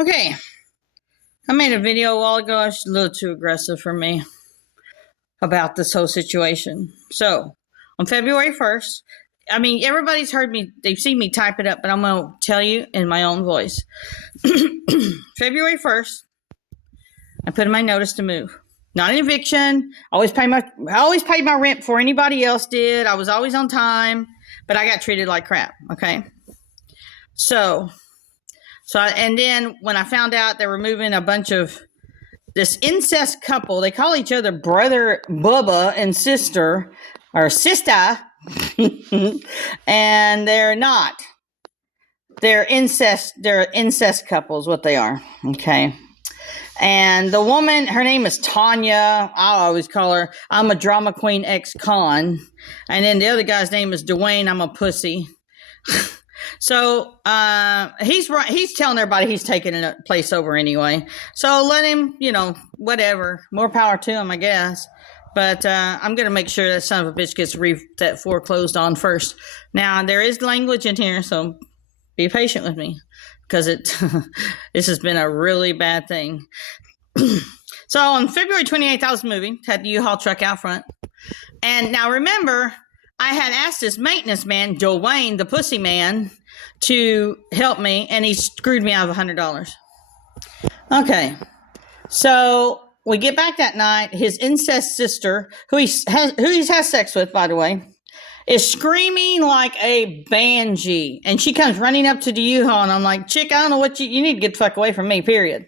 Okay, I made a video a while ago. It's a little too aggressive for me about this whole situation. So, on February 1st, I mean, everybody's heard me, they've seen me type it up, but I'm going to tell you in my own voice. February 1st, I put in my notice to move. Not an eviction. I always paid my rent before anybody else did. I was always on time, but I got treated like crap, okay? And then when I found out they were moving a bunch of this incest couple, they call each other brother Bubba and sister, or sister, and they're not. They're incest couples, what they are, okay? And the woman, her name is Tanya. I always call her, I'm a drama queen ex-con. And then the other guy's name is Dwayne, I'm a pussy. So he's telling everybody he's taking a place over anyway. So let him, whatever. More power to him, I guess. But I'm going to make sure that son of a bitch gets that foreclosed on first. Now, there is language in here, so be patient with me. Because this has been a really bad thing. So on February 28th, I was moving. Had the U-Haul truck out front. And now remember, I had asked this maintenance man, Dwayne, the pussy man, to help me, and he screwed me out of $100. Okay, so we get back that night. His incest sister, who he has sex with, by the way, is screaming like a banshee, and she comes running up to the U-Haul, and I'm like, chick, I don't know what you need to get the fuck away from me, period.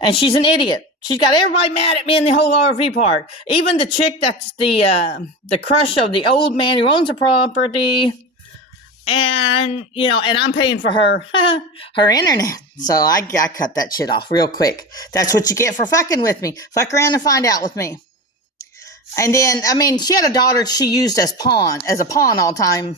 And she's an idiot. She's got everybody mad at me in the whole RV park. Even the chick that's the crush of the old man who owns the property. And, and I'm paying for her internet. So I cut that shit off real quick. That's what you get for fucking with me. Fuck around and find out with me. And then, she had a daughter she used as a pawn all the time.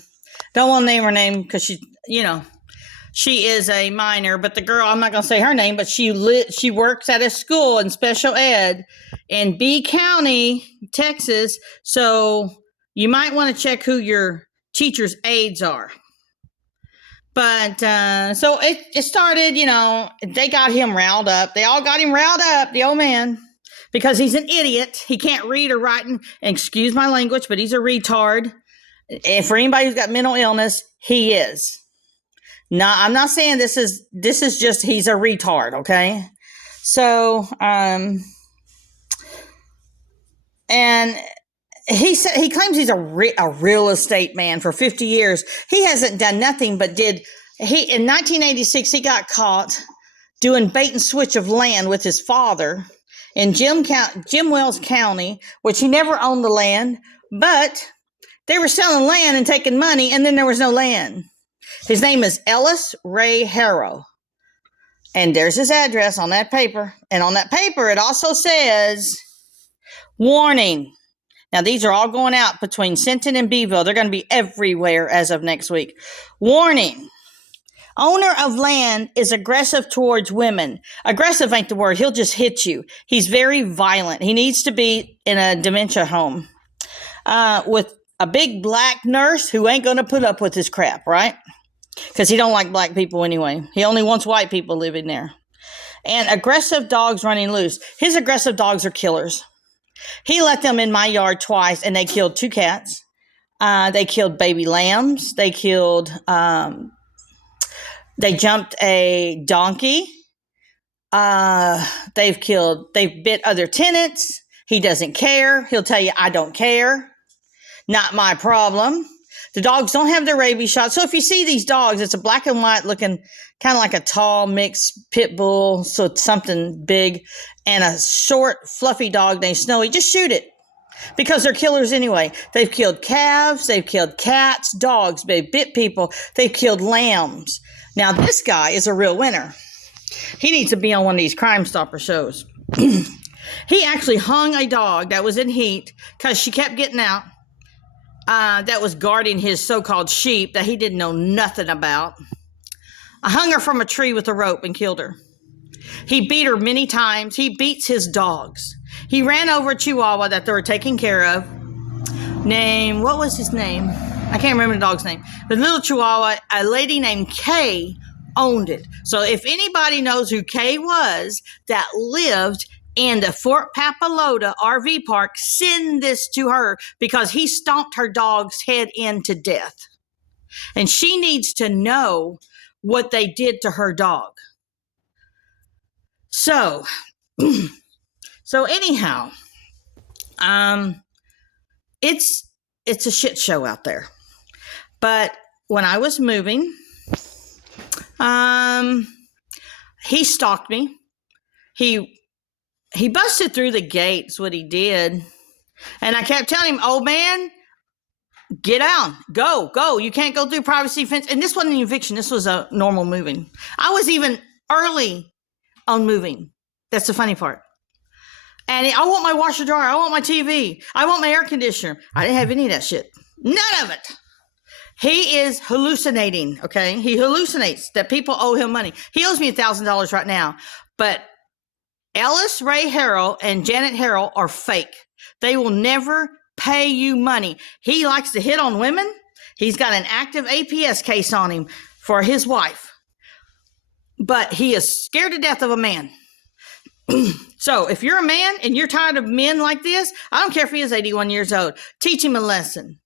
Don't want to name her name because she is a minor. But the girl, I'm not going to say her name, but she works at a school in special ed in B County, Texas. So you might want to check who your teacher's aides are. But so it started, they got him riled up. They all got him riled up, the old man. Because he's an idiot. He can't read or write. And excuse my language, but he's a retard. And for anybody who's got mental illness, he is. Now, I'm not saying this is just he's a retard, okay? So, and he claims he's a real estate man for 50 years. He hasn't done nothing but in 1986, he got caught doing bait and switch of land with his father in Jim Wells County, which he never owned the land, but they were selling land and taking money, and then there was no land. His name is Ellis Ray Harrow, and there's his address on that paper. And on that paper, it also says, warning. Now, these are all going out between Sinton and Beeville. They're going to be everywhere as of next week. Warning. Owner of land is aggressive towards women. Aggressive ain't the word. He'll just hit you. He's very violent. He needs to be in a dementia home with a big black nurse who ain't going to put up with his crap, right? Because he don't like black people anyway. He only wants white people living there. And aggressive dogs running loose. His aggressive dogs are killers. He let them in my yard twice, and they killed 2 cats. They killed baby lambs. They killed... They jumped a donkey. They've bit other tenants. He doesn't care. He'll tell you, I don't care. Not my problem. The dogs don't have their rabies shot. So if you see these dogs, it's a black and white looking, kind of like a tall mixed pit bull. So it's something big, and a short, fluffy dog named Snowy. Just shoot it. Because they're killers anyway. They've killed calves. They've killed cats, dogs. They've bit people. They've killed lambs. Now, this guy is a real winner. He needs to be on one of these Crime Stopper shows. He actually hung a dog that was in heat because she kept getting out, that was guarding his so-called sheep that he didn't know nothing about. I hung her from a tree with a rope and killed her. He beat her many times. He beats his dogs. He ran over a Chihuahua that they were taking care of. What was his name? I can't remember the dog's name. The little Chihuahua, a lady named Kay, owned it. So if anybody knows who Kay was that lived in the Fort Papaloda RV park, send this to her, because he stomped her dog's head in to death. And she needs to know what they did to her dog. So anyhow, it's a shit show out there. But when I was moving, he stalked me. He busted through the gates, what he did. And I kept telling him, old man, get out, go. You can't go through privacy fence. And this wasn't an eviction. This was a normal moving. I was even early on moving. That's the funny part. And I want my washer dryer. I want my TV. I want my air conditioner. I didn't have any of that shit. None of it. He is hallucinating, okay? He hallucinates that people owe him money. He owes me $1,000 right now. But Ellis Ray Harrell and Janet Harrell are fake. They will never pay you money. He likes to hit on women. He's got an active APS case on him for his wife. But he is scared to death of a man. So if you're a man and you're tired of men like this, I don't care if he is 81 years old, teach him a lesson.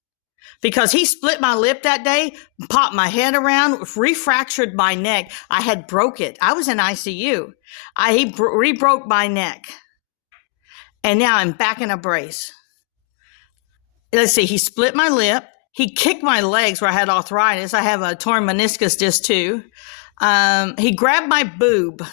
Because he split my lip that day, popped my head around, refractured my neck. I had broke it. I was in ICU. He re-broke my neck. And now I'm back in a brace. Let's see, he split my lip. He kicked my legs where I had arthritis. I have a torn meniscus disc too. He grabbed my boob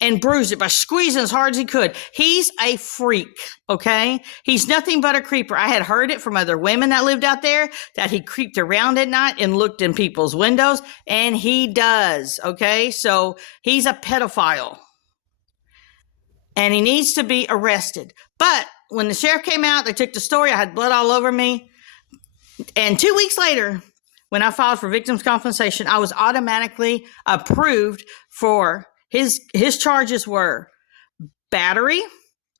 and bruised it by squeezing as hard as he could. He's a freak, okay? He's nothing but a creeper. I had heard it from other women that lived out there, that he creeped around at night and looked in people's windows, and he does, okay? So he's a pedophile, and he needs to be arrested. But when the sheriff came out, they took the story. I had blood all over me. And 2 weeks later, when I filed for victims' compensation, I was automatically approved for his charges were battery,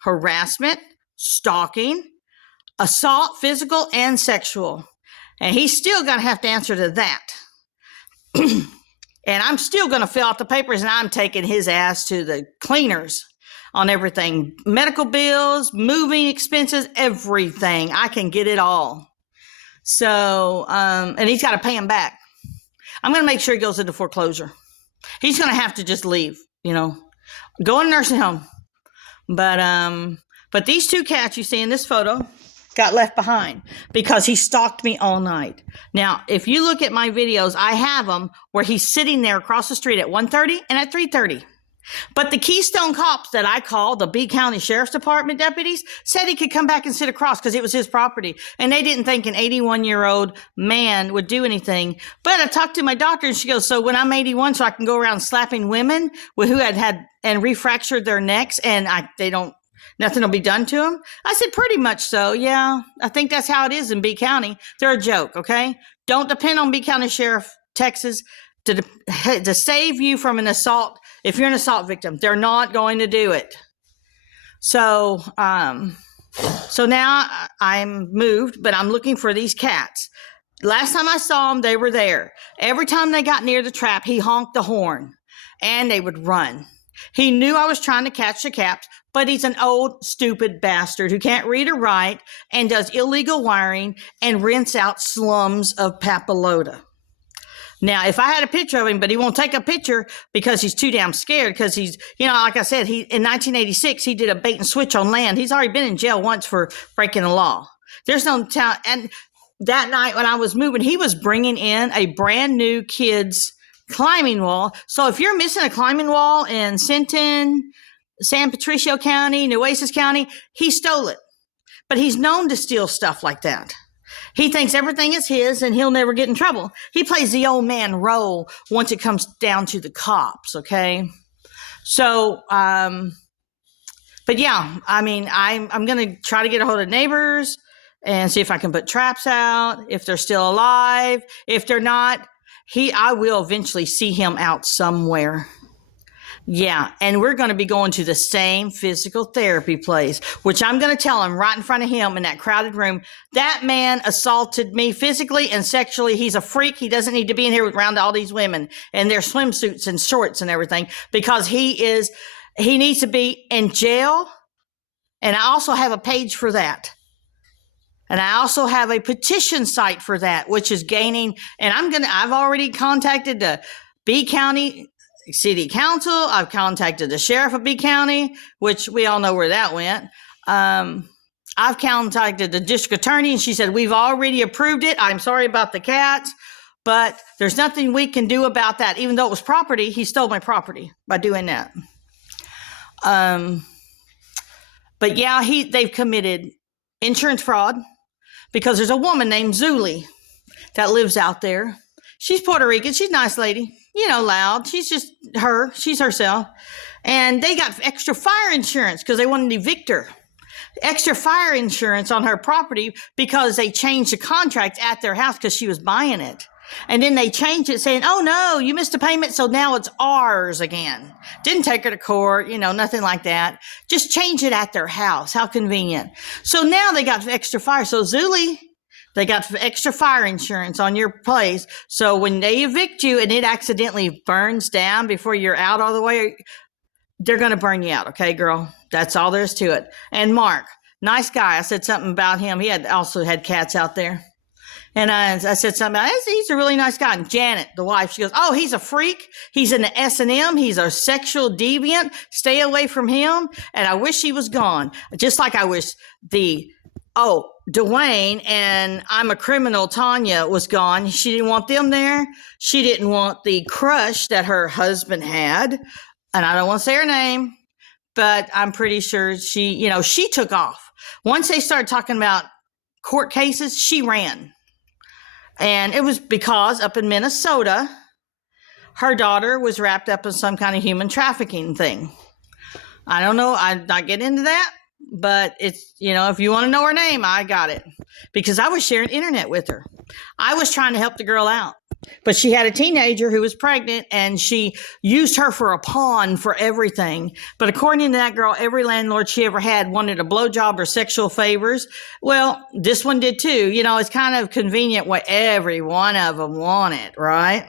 harassment, stalking, assault, physical and sexual. And he's still going to have to answer to that. And I'm still going to fill out the papers, and I'm taking his ass to the cleaners on everything. Medical bills, moving expenses, everything. I can get it all. So, and he's got to pay him back. I'm going to make sure he goes into foreclosure. He's going to have to just leave, go in a nursing home. But these two cats you see in this photo got left behind because he stalked me all night. Now, if you look at my videos, I have them where he's sitting there across the street at 1:30 and at 3:30. But the Keystone cops that I called, the B County Sheriff's Department deputies, said he could come back and sit across because it was his property. And they didn't think an 81-year-old man would do anything. But I talked to my doctor, and she goes, so when I'm 81, so I can go around slapping women who had and refractured their necks, and nothing will be done to them? I said, pretty much so, yeah. I think that's how it is in B County. They're a joke, okay? Don't depend on B County Sheriff, Texas, to save you from an assault. If you're an assault victim, they're not going to do it. So now I'm moved, but I'm looking for these cats. Last time I saw them, they were there. Every time they got near the trap, he honked the horn, and they would run. He knew I was trying to catch the cats, but he's an old, stupid bastard who can't read or write and does illegal wiring and rents out slums of Papaloda. Now, if I had a picture of him, but he won't take a picture because he's too damn scared, because he's, like I said, in 1986, he did a bait and switch on land. He's already been in jail once for breaking the law. There's no town. And that night when I was moving, he was bringing in a brand new kids climbing wall. So if you're missing a climbing wall in Sinton, San Patricio County, Nueces County, he stole it. But he's known to steal stuff like that. He thinks everything is his and he'll never get in trouble. He plays the old man role once it comes down to the cops, okay? So, but yeah, I mean, I'm going to try to get a hold of neighbors and see if I can put traps out, if they're still alive. If they're not, I will eventually see him out somewhere. Yeah, and we're going to be going to the same physical therapy place, which I'm going to tell him right in front of him in that crowded room. That man assaulted me physically and sexually. He's a freak. He doesn't need to be in here around all these women and their swimsuits and shorts and everything, because he needs to be in jail. And I also have a page for that. And I also have a petition site for that, which is gaining, and I've already contacted the B County City Council. I've contacted the sheriff of B County, which we all know where that went. I've contacted the district attorney, and she said, we've already approved it. I'm sorry about the cats, but there's nothing we can do about that. Even though it was property, he stole my property by doing that. But yeah, they've committed insurance fraud, because there's a woman named Zuli that lives out there. She's Puerto Rican. She's a nice lady, loud. She's just her. She's herself. And they got extra fire insurance because they wanted to evict her. Extra fire insurance on her property because they changed the contract at their house because she was buying it. And then they changed it saying, oh no, you missed a payment, so now it's ours again. Didn't take her to court, nothing like that. Just change it at their house. How convenient. So now they got extra fire. So Zuli, they got extra fire insurance on your place. So when they evict you and it accidentally burns down before you're out all the way, they're going to burn you out. Okay, girl? That's all there is to it. And Mark, nice guy. I said something about him. He also had cats out there. And I said something about, he's a really nice guy. And Janet, the wife, she goes, oh, he's a freak. He's in the S&M. He's a sexual deviant. Stay away from him. And I wish he was gone. Just like I wish Dwayne and I'm a Criminal Tanya was gone. She didn't want them there. She didn't want the crush that her husband had. And I don't want to say her name, but I'm pretty sure she took off. Once they started talking about court cases, she ran. And it was because up in Minnesota, her daughter was wrapped up in some kind of human trafficking thing. I don't know. I'm not getting into that, but it's, if you want to know her name, I got it. Because I was sharing internet with her. I was trying to help the girl out. But she had a teenager who was pregnant, and she used her for a pawn for everything. But according to that girl, every landlord she ever had wanted a blowjob or sexual favors. Well, this one did too. It's kind of convenient what every one of them wanted, right?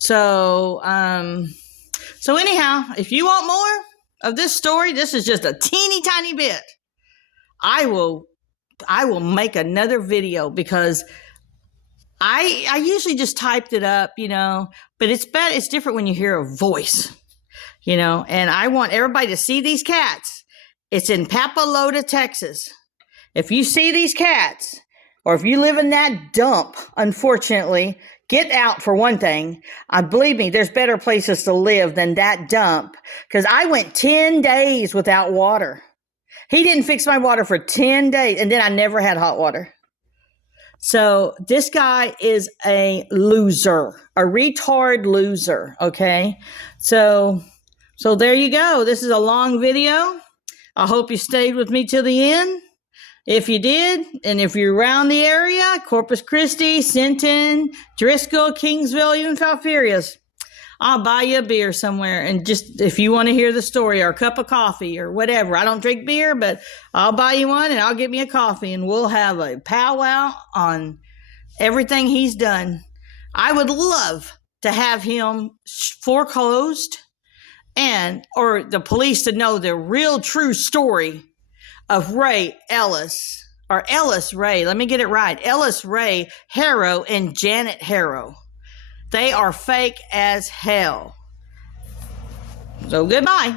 So anyhow, if you want more of this story, this is just a teeny tiny bit. I will make another video, because I usually just typed it up, but it's different when you hear a voice, and I want everybody to see these cats. It's in Papaloda, Texas. If you see these cats, or if you live in that dump, unfortunately, get out for one thing. Believe me, there's better places to live than that dump, because I went 10 days without water. He didn't fix my water for 10 days, and then I never had hot water. So this guy is a loser, a retard loser, okay? So there you go. This is a long video. I hope you stayed with me till the end. If you did, and if you're around the area, Corpus Christi, Sinton, Driscoll, Kingsville, even Falfurrias, I'll buy you a beer somewhere. And just, if you want to hear the story, or a cup of coffee or whatever. I don't drink beer, but I'll buy you one, and I'll get me a coffee, and we'll have a powwow on everything he's done. I would love to have him foreclosed, or the police to know the real true story of Ray Ellis, or Ellis Ray. Let me get it right. Ellis Ray Harrow and Janet Harrow. They are fake as hell. So goodbye.